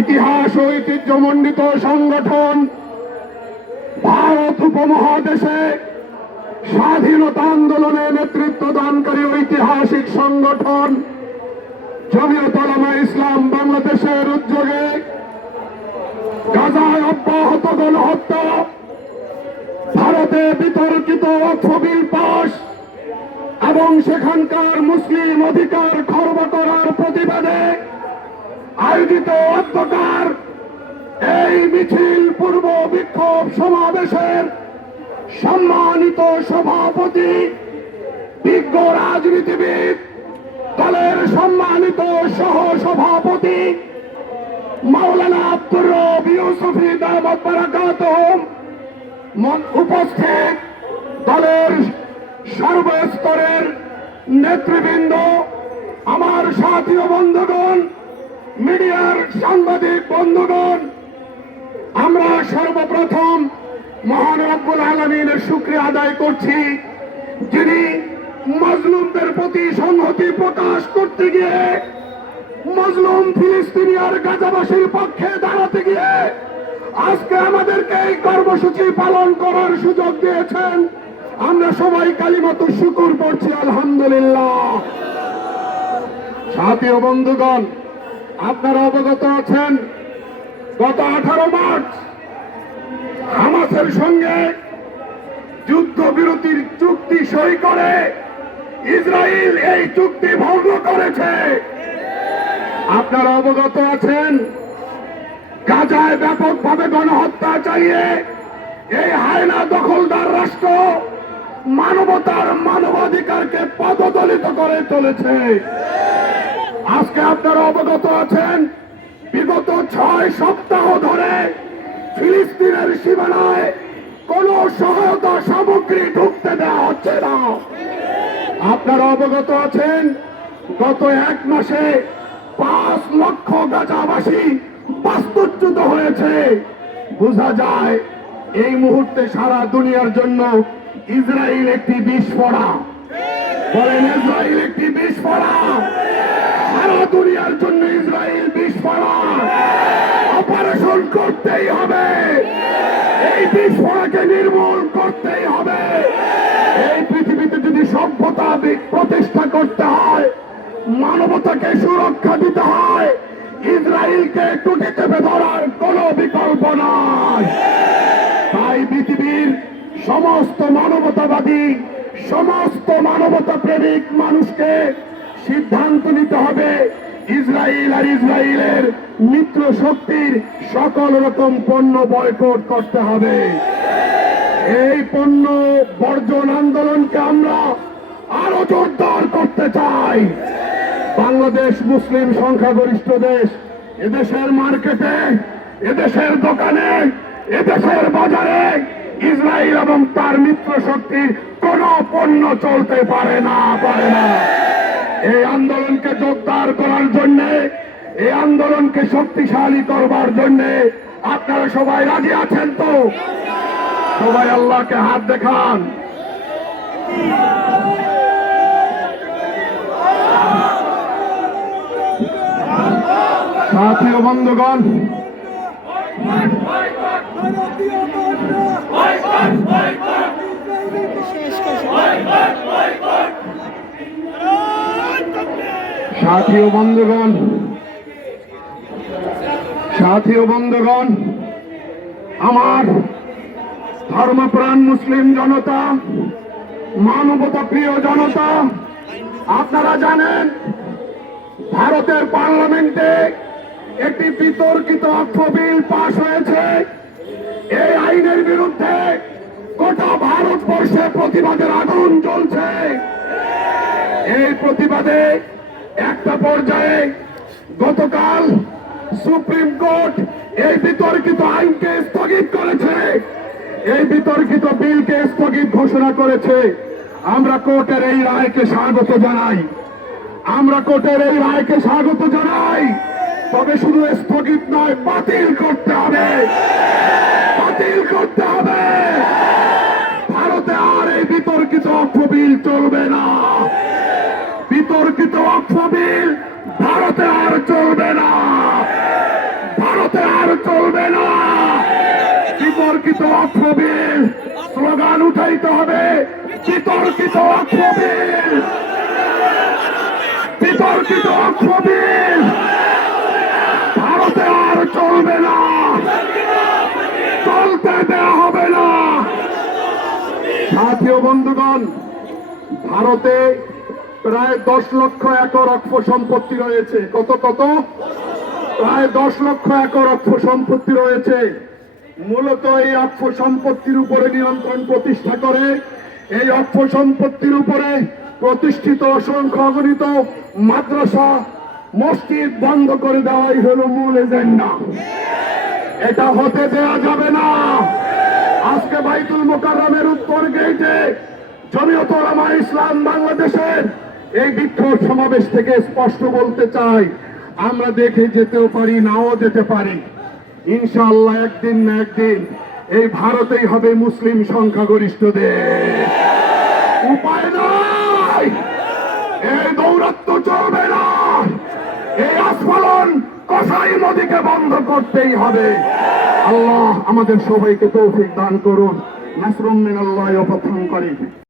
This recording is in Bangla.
ইতিহাস ও ঐতিহ্যমণ্ডিত সংগঠন ভারত উপমহাদেশে স্বাধীনতা আন্দোলনে নেতৃত্ব দানকারী ঐতিহাসিক সংগঠন জমিয়ত উলামা ইসলাম বাংলাদেশের উদ্যোগে গাজায় অব্যাহত গণহত্যা, ভারতে বিতর্কিত ওয়াকফ বিল পাস এবং সেখানকার মুসলিম অধিকার খর্ব করার প্রতিবাদে আয়োজিত অধ্যকার এই মিছিল পূর্ব বিক্ষোভ সমাবেশের সম্মানিত সভাপতি, বিজ্ঞ রাজনীতিবিদ, দলের সম্মানিত সহ সভাপতি মাওলানা আব্দুর রব ইউসুফী দামাত বারাকাতুহুম, উপস্থিত দলের সর্বস্তরের নেতৃবৃন্দ, আমার সাথী ও বন্ধুগণ, মিডিয়ার সাংবাদিক বন্ধুগণ, আমরা সর্বপ্রথম মহান রব্বুল আলামিনের শুকরিয়া আদায় করছি, যিনি মজলুমদের প্রতি সংহতি প্রকাশ করতে গিয়ে মজলুম ফিলিস্তিনি আর গাজাবাসীর পক্ষে দাঁড়াতে গিয়ে আজকে আমাদেরকে এই কর্মসূচি পালন করার সুযোগ দিয়েছেন। আমরা সবাই কালিমাতুশ শুকর পড়ছি আলহামদুলিল্লাহ। সাথী ও বন্ধুগণ, আপনারা অবগত আছেন গত 18 মার্চ হামাসের সঙ্গে যুদ্ধবিরতির চুক্তি সই করে ইসরায়েল এই চুক্তি ভঙ্গ করেছে। আপনারা অবগত আছেন গাজায় ব্যাপকভাবে গণহত্যা চালিয়ে এই হায়না দখলদার রাষ্ট্র মানবতার মানবাধিকারকে পদদলিত করে চলেছে। আজকে আপনারা অবগত আছেন বিগত 6 সপ্তাহ ধরে ফিলিস্তিনের সীমানায় কোন সহায়তা সামগ্রী ঢুকতে দেওয়া হচ্ছে না। আপনারা অবগত আছেন গত 1 মাসে 5 লক্ষ গাজাবাসী বাস্তুচ্যুত হয়েছে। বোঝা যায় এই মুহূর্তে সারা দুনিয়ার জন্য ইসরায়েল একটি বিস্ফোরা। বলেন, ইসরায়েল একটি বিস্ফোরা। সারা দুনিয়ার জন্য ইসরায়েল বিস্ফোরা। অপারেশন করতেই হবে, এই বিস্ফোরণকে নির্মূল করতেই হবে। এই পৃথিবীতে যদি সভ্যতা প্রতিষ্ঠা করতে হয়, মানবতাকে সুরক্ষা দিতে হয়, ইসরায়েলকে টুটি চেপে ধরার কোন বিকল্প নাই। তাই পৃথিবীর সমস্ত মানবতাবাদী, সমস্ত মানবতা প্রেমিক মানুষকে সিদ্ধান্ত নিতে হবে ইসরায়েল আর ইসরায়েলের মিত্র শক্তির সকল রকম পণ্য বয়কট করতে হবে। এই পণ্য বর্জন আন্দোলনকে আমরা আরো জোরদার করতে চাই। বাংলাদেশ মুসলিম সংখ্যাগরিষ্ঠ দেশ। এদেশের মার্কেটে, এদেশের দোকানে, এদেশের বাজারে ইসরায়েল এবং তার মিত্র শক্তির কোন পণ্য চলতে পারে না। এই আন্দোলনকে জোরদার করার জন্য, এই আন্দোলনকে শক্তিশালী করবার জন্য আপনারা সবাই রাজি আছেন তো? সবাই আল্লাহকে হাত দেখান। সাথী ও বন্ধুগণ, সাথী ও বন্ধুগণ, সাথী ও বন্ধুগণ, আমার ধর্মপ্রাণ মুসলিম জনতা, মানবতা প্রিয় জনতা, আপনারা জানেন ভারতের পার্লামেন্টে একটি বিতর্কিত ওয়াকফ বিল পাশ হয়েছে। এই আইনের বিরুদ্ধে গোটা ভারতবর্ষে প্রতিবাদের আগুন জ্বলছে। এই প্রতিবাদে একটা পর্যায়ে গতকাল সুপ্রিম কোর্ট এই বিতর্কিত আইনকে স্থগিত করেছে, এই বিতর্কিত বিলকে স্থগিত ঘোষণা করেছে। আমরা কোর্টের এই রায়কে স্বাগত জানাই, আমরা কোর্টের এই রায়কে স্বাগত জানাই। তবে শুধু স্থগিত নয়, বাতিল করতে হবে, বাতিল করতে হবে। ভারতে আর এই বিতর্কিত ওয়াকফ বিল চলবে না, বিতর্কিত ওয়াকফ বিল ভারতে আর চলবে না। বিতর্কিত ওয়াকফ বিল স্লোগান উঠাইতে হবে, বিতর্কিত ওয়াকফ বিল, বিতর্কিত ওয়াকফ বিল ভারতে আর চলবে না, চলতে দেওয়া হবে না। সাথী ও বন্ধুগণ, ভারতে প্রায় 10 লক্ষ একর ওয়াকফ সম্পত্তি রয়েছে। কত কত? প্রায় 10 লক্ষ একর ওয়াকফ সম্পত্তি রয়েছে। মূলত এই ওয়াকফ সম্পত্তির উপরে নিয়ন্ত্রণ প্রতিষ্ঠা করে, এই ওয়াকফ সম্পত্তির উপরে প্রতিষ্ঠিত অসংখ্য অগণিত মাদ্রাসা মসজিদ বন্ধ করে দেওয়াই হলো মূল এজেন্ডা। এটা হতে দেওয়া যাবে না। আজকে বাইতুল মোকাররমের উত্তর গেটে জমিয়ত উলামা ইসলাম বাংলাদেশের এই বিক্ষোভ সমাবেশ থেকে স্পষ্ট বলতে চাই, আমরা দেখে যেতেও পারি, নাও যেতে পারি। ইনশাআল্লাহ একদিন না একদিন এই ভারতেই হবে মুসলিম সংখ্যাগরিষ্ঠ দেশ। উপায় নাই, এই দৌরাত্ম চলবে না। এই আস্ফালন কসাই মোদিকে বন্ধ করতেই হবে। আল্লাহ আমাদের সবাইকে তৌফিক দান করুন। নাসরুম মিনাল্লাহি ওয়া ফাতহুন করিম।